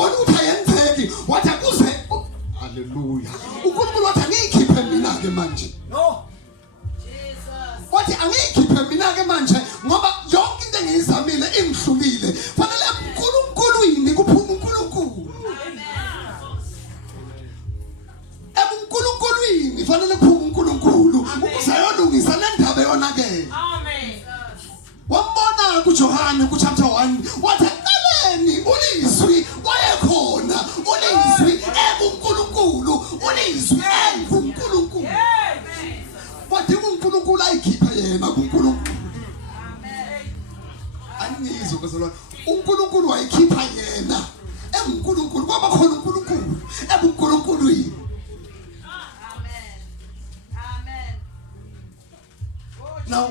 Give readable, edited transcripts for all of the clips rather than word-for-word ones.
wabona ukuthi ayenzeki wathi akuze haleluya uNkulunkulu wathi angiyikhiphe mina ke manje no wathi angiyikhiphe mina ke manje ngoba yonke into engiyizamile ingihlulile fanele uNkulunkulu yini kuphuma uNkulunkulu uNkulunkulu yini fanele kuphuma uNkulunkulu ukuze ayolungisa le ndaba yonakele amen wambona kuJohane ku chapter 1 wathi aqaleni ulizwi wayekhona ulizwi uNkulunkulu ulizwi uNkulunkulu wathi uNkulunkulu ayikhipha yena kuNkulunkulu amen angizo bezalwane uNkulunkulu wayikhipha yena uNkulunkulu kwaba khona uNkulunkulu uNkulunkulu yini amen now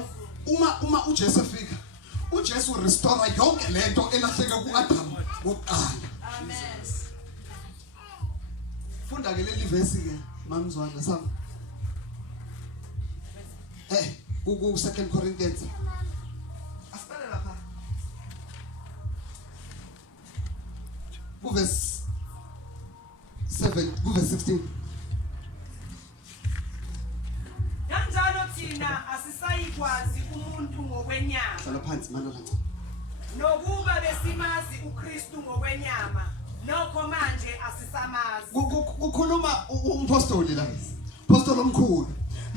uma uJesu efika uJesu restore yonke lento elahleka kuAdam wokuqala amen funda ke leli verse ke mamzwana sami ku 2 Corinthians asibale lapha ku verse 7 ku verse 16 kanjalo thina asisayikwazi umuntu ngokwenyama hlala phansi mana kancane nokuba besimazi uKristu ngokwenyama lokho manje asisamazi kukhuluma umpostoli la apostoli omkhulu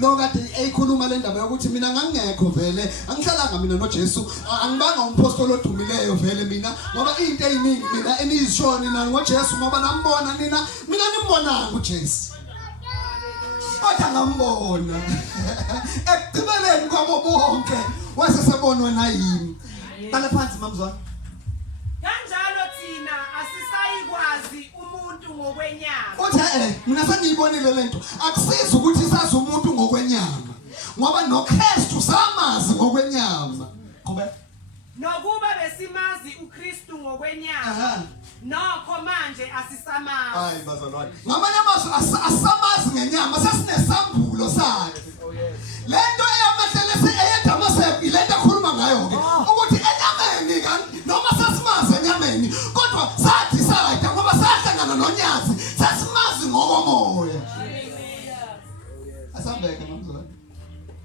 lo kade eyikhuluma le ndaba yokuthi mina ngangekho vele angihlalanga mina noJesu angibanga umpostoli odumileyo vele mina ngoba into eyiningi mina enizishoni na ngoJesu ngoba nambona mina ngimbonanga uJesu kodwa ngambona ekugcineleni kwabo bonke wasesebonwa nayimi bala phansi mamzwana kanjalo thina asisayikwazi umuntu ngokwenyama uthi mina sengiyibonile lento akusiza ukuthi sazi umuntu ngokwenyama ngoba noKristu samazi ngokwenyama ngoba nokuba besimazi uKristu ngokwenyama nokho manje asisamazi hayi bazalwane ngamanye amazwi asamazi ngenyama sasinesambulo sakhe lento eyamahlele eyedamaseko ilento ekhuluma ngayo ke ukuthi enyameni kanti noma sasimazi enyameni kodwa sathi sayida ngoba sahlangana nonyazi sasimazi ngokomoya asambeke mamzwana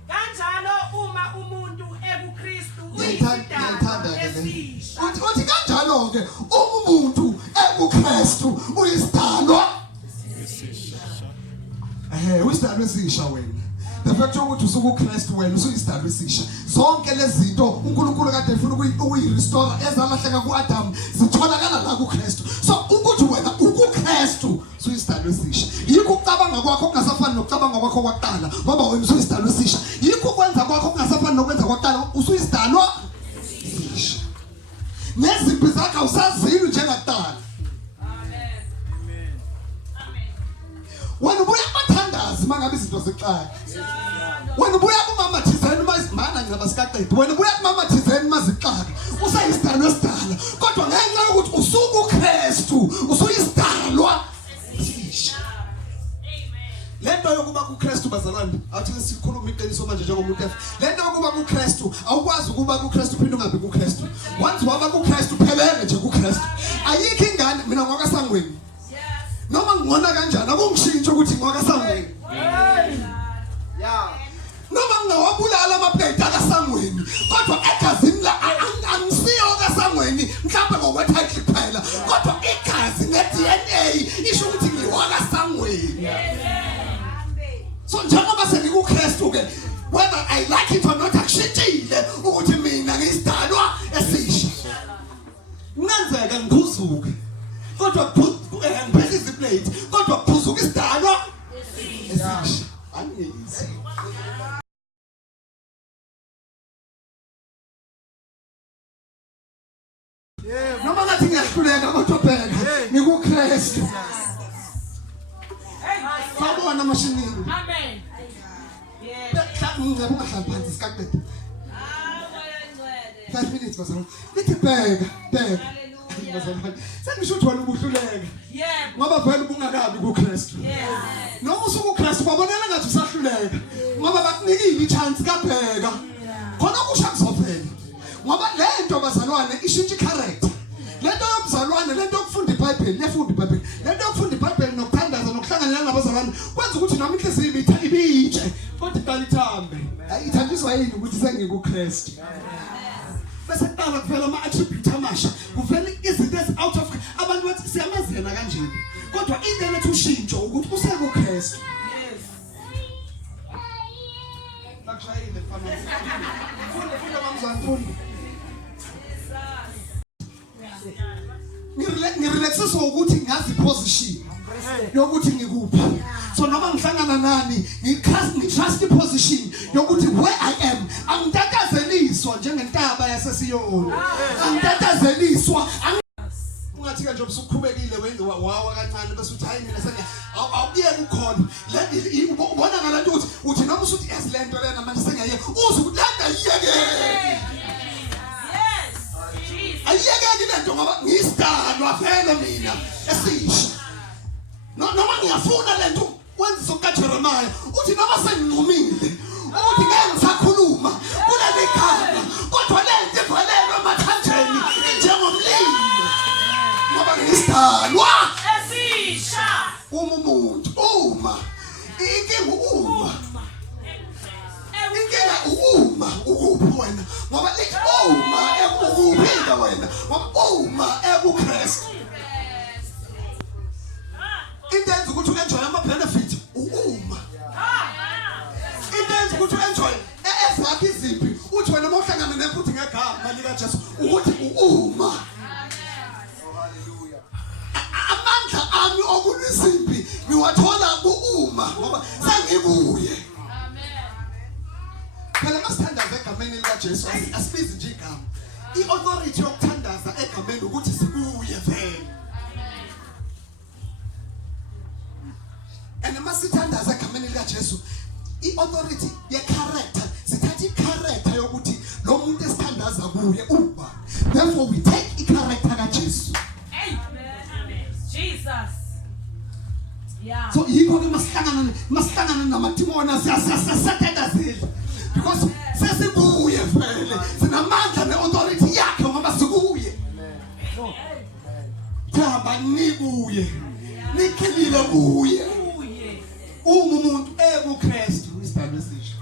kanjalo uma umuntu ekuKristu uyithanda esisha uthi kanjalo ke umuntu ekuKristu uyisidalwa uyisidalwa esisha wena the fact ukuthi usukuKristu wena usuyisidalwa esisha zonke lezi zinto uNkulunkulu kade efuna ukuyirestore ezalahleka kuAdam zitholakala la kuKristu so ukuthi wena ukuKristu usuyisidalwa esisha yikho ukucabanga kwakho kungasafani nokucabanga kwakho kwaqala ngoba wena usuyisidalwa esisha yikho ukwenza kwakho kungasafani nokwenza kwaqala usuyisidalwa esisha neziphi zakho usazile njengaqala amen amen wena ubuya bathandazi mangabe izinto zeqala wena ubuya kumamathizeni mazimana ngaba sikaqedi wena ubuya kumamathizeni maziqala usayisidalwa esidala kodwa ngenxa yokuthi usukuKristu usuyisidalwa esisha lento yokuba kuKristu bazalwane athi sikhuluma iqiniso manje njengomuntu lento yokuba kuKristu awukwazi ukuba kuKristu phinde ungabe kuKristu once waba kuKristu phelele nje kuKristu ayikho ingane mina ngokwasangweni noma ngona kanjani akungishintshe ukuthi ngokwasangweni noma ngawabulala amaplate akasangweni kodwa egazini la angisiyo kasangweni mhlawumbe ngokwetitle kuphela kodwa igazi ngeDNA isho ukuthi ngiwakasangweni so njengoba sengikuKristu ke whether I like it or not akushintshile ukuthi mina ngiyisidalwa esisha ngenzeka ngiphuzuke kodwa ngiphelisa iplate kodwa kuphuzuka isidalwa esisha angiyizi noma ngathi ngiyahluleka kodwa bheka ngikuKristu sabona mashinini amen ngiyabonga phansi sikaqede 5 minutes bazalwane lithi bheka bazalwane sengisho ukuthi wena ubuhluleka ngoba vele ubungakabi kuKristu noma usukuKristu babonela ngathi usahluleka ngoba bakunikile ichance kabheka khona kusha kuzophela ngoba le nto bazalwane ishintsha icharacter lento yobuzalwane lento yokufunda iBhayibheli lefunda iBhayibheli lento yokufunda iBhayibheli nokuthandaza nokuhlangana nabazalwane kwenza ukuthi nami inhliziyo ibitshe kodwa iqala ithambe ithandiswa yini ukuthi sengikuKristu bese kuqala kuvela ama-attribute amasha kuvela izinto ezi-out of abantu bathi siyamazi yena kanjeni kodwa into eletha ushintsho ukuthi usekuKristu Nakushayile mfana funda mamzane funda ngirelaxiswa ukuthi ngazi position yokuthi ngikuphi so noma ngihlangana nani ngitrust iposition yokuthi where I am angitatazeliswa njengentaba yasesiyoni angitatazeliswa ungathi nje ubusukhubekile wenze wawa kancane bese uthi hayi mina senge awuyeke ukhona ubona ngalanto uthi noma usuthi yasilento lena manje sengaye uze ukulanda yiyeke ayiyeke lento ngoba ngisidalwa vele mina esisha noma ngiyafuna lento wenza sokaJeremiah uthi noma senginqumile uthi ngeke ngisakhuluma kuleli khaya kodwa lento ivalelwe emathanjeni njengomlilo ngoba ngisidalwa esisha umuntu uma inkinga uma ukuphi wena ngoba lithi uma ekuphinda wena ngoba uma ekuKristu intenze ukuthi uenjoy ama-benefit uma intenze ukuthi uenjoy ezakhe iziphi uthi wena uma uhlangana nemfuthi ngegama likaJesu ukuthi uma amandla ami okuliziphi ngiwathola ku-uma ngoba sengibuye phela masithandaza egameni likaJesu asibizi nje igama i-authority yokuthandaza egameni ukuthi sibuye vele and masithandaza egameni likaJesu i-authority ye-character sithatha i-character yokuthi lo muntu esithandaza kuye uba therefore we take i-character kaJesu Jesus. Yeah. So yikho ke masihlangana namadimona siyasathandazela because sesibuye vele sinamandla ne-authority yakhe ngoba sikuye thaba nikuye nikhilile kuye umuntu ekuKristu isidalwe esisha